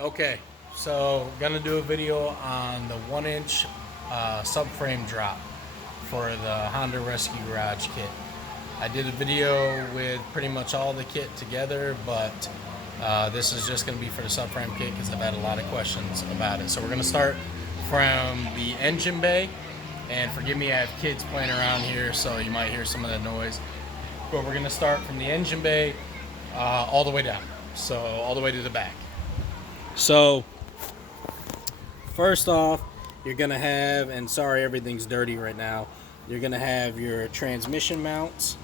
Okay, so gonna do a video on the 1-inch subframe drop for the Honda Rescue Garage kit. I did a video with pretty much all the kit together, but this is just gonna be for the subframe kit because I've had a lot of questions about it. So we're gonna start from the engine bay, and forgive me, I have kids playing around here, so you might hear some of that noise. But we're gonna start from the engine bay all the way down, so all the way to the back. So first off, you're gonna have, and sorry everything's dirty right now, you're gonna have your transmission mounts.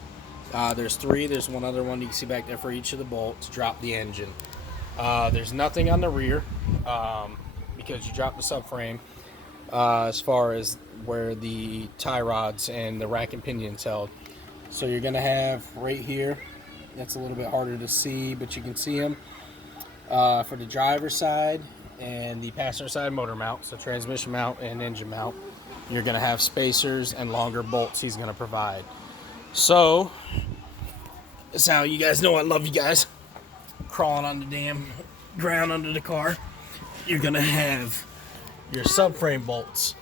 There's three. There's one other one you can see back there for each of the bolts. Drop the engine. There's nothing on the rear because you dropped the subframe as far as where the tie rods and the rack and pinions held. So you're gonna have right here, that's a little bit harder to see, but you can see them for the driver's side and the passenger side motor mount, so transmission mount and engine mount. You're gonna have spacers and longer bolts he's gonna provide. So that's how you guys know I love you guys. Crawling on the damn ground under the car. You're gonna have your subframe bolts,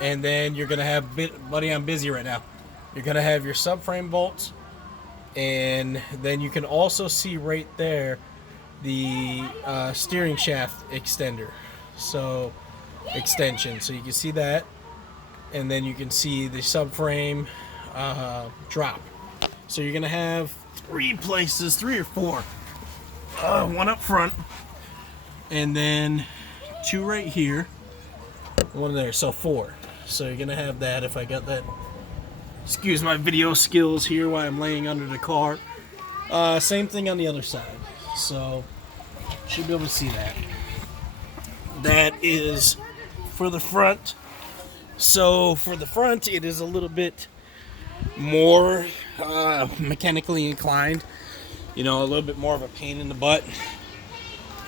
and then you're gonna have, buddy, I'm busy right now. You're gonna have your subframe bolts, and then you can also see right there the steering shaft extender, so extension. So you can see that, and then you can see the subframe drop. So you're gonna have three places, three or four. One up front, and then two right here, one there, so four. So you're gonna have that. If I got that, excuse my video skills here while I'm laying under the car. Same thing on the other side, so should be able to see that. That is for the front. So for the front, it is a little bit more mechanically inclined, you know, a little bit more of a pain in the butt.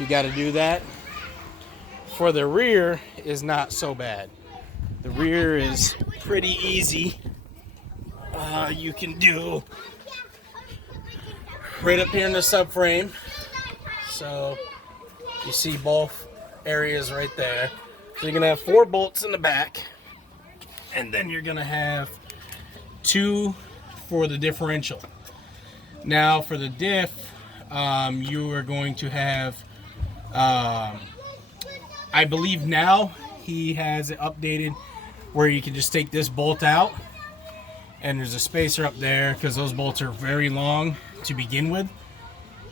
You got to do that. For the rear is not so bad. The rear is pretty easy. You can do right up here in the subframe. So you see both areas right there. So you're gonna have four bolts in the back, and then you're gonna have two for the differential. Now for the diff, you are going to have, I believe now he has it updated where you can just take this bolt out, and there's a spacer up there because those bolts are very long to begin with.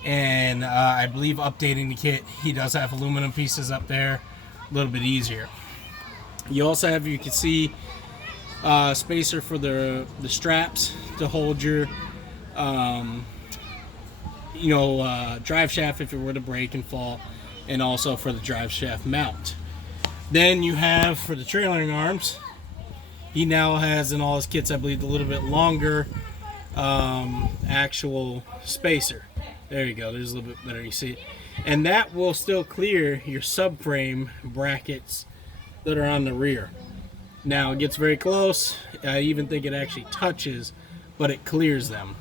And I believe updating the kit, he does have aluminum pieces up there, a little bit easier. You also have, you can see, spacer for the straps to hold your drive shaft if it were to break and fall, and also for the drive shaft mount. Then you have for the trailering arms, he now has in all his kits, I believe, a little bit longer actual spacer. There you go, there's a little bit better, you see it. And that will still clear your subframe brackets that are on the rear. Now it gets very close. I even think it actually touches, but it clears them.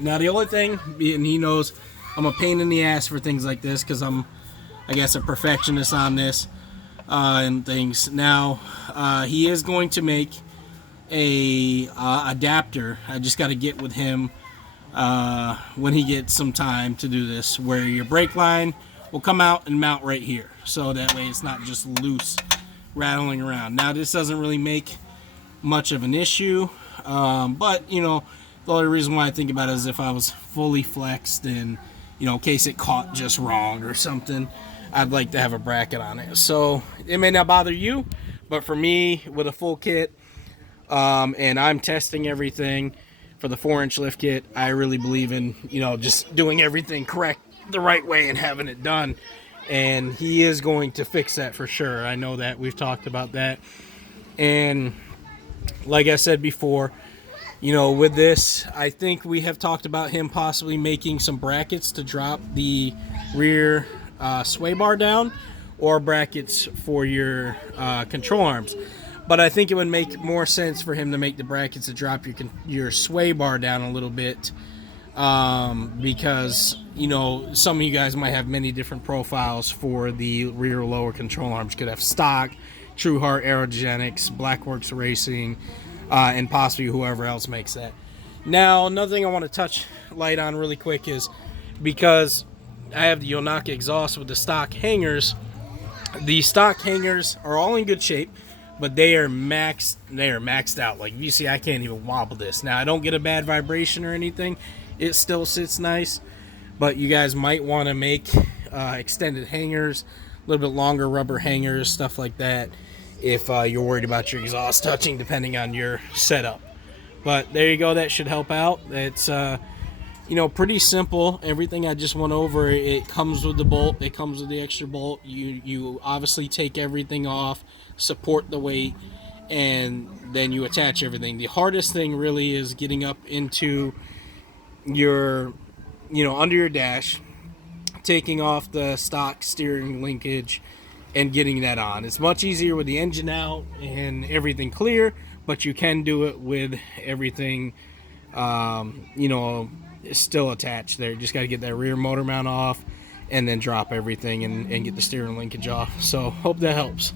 Now the only thing, and he knows I'm a pain in the ass for things like this because I'm, I guess, a perfectionist on this and things. Now he is going to make a adapter. I just got to get with him when he gets some time to do this, where your brake line will come out and mount right here, so that way it's not just loose rattling around. Now this doesn't really make much of an issue, but you know, the only reason why I think about it is if I was fully flexed and, you know, in case it caught just wrong or something, I'd like to have a bracket on it. So it may not bother you, but for me, with a full kit, and I'm testing everything for the 4-inch lift kit, I really believe in, you know, just doing everything correct the right way and having it done. And he is going to fix that for sure. I know that. We've talked about that. And like I said before, you know, with this, I think we have talked about him possibly making some brackets to drop the rear sway bar down, or brackets for your control arms. But I think it would make more sense for him to make the brackets to drop your sway bar down a little bit because, you know, some of you guys might have many different profiles for the rear lower control arms. You could have stock, True Heart Aerogenics, Blackworks Racing, and possibly whoever else makes that. Now, another thing I want to touch light on really quick is, because I have the Yonaka exhaust with the stock hangers, the stock hangers are all in good shape, but they are maxed out. Like, you see, I can't even wobble this. Now, I don't get a bad vibration or anything. It still sits nice, but you guys might want to make extended hangers, a little bit longer rubber hangers, stuff like that, if you're worried about your exhaust touching, depending on your setup. But there you go. That should help out. It's you know, pretty simple. Everything I just went over, it comes with the bolt. It comes with the extra bolt. You obviously take everything off, support the weight, and then you attach everything. The hardest thing really is getting up into your, you know, under your dash, taking off the stock steering linkage and getting that on. It's much easier with the engine out and everything clear, but you can do it with everything, you know, still attached there. You just got to get that rear motor mount off and then drop everything and get the steering linkage off. So hope that helps.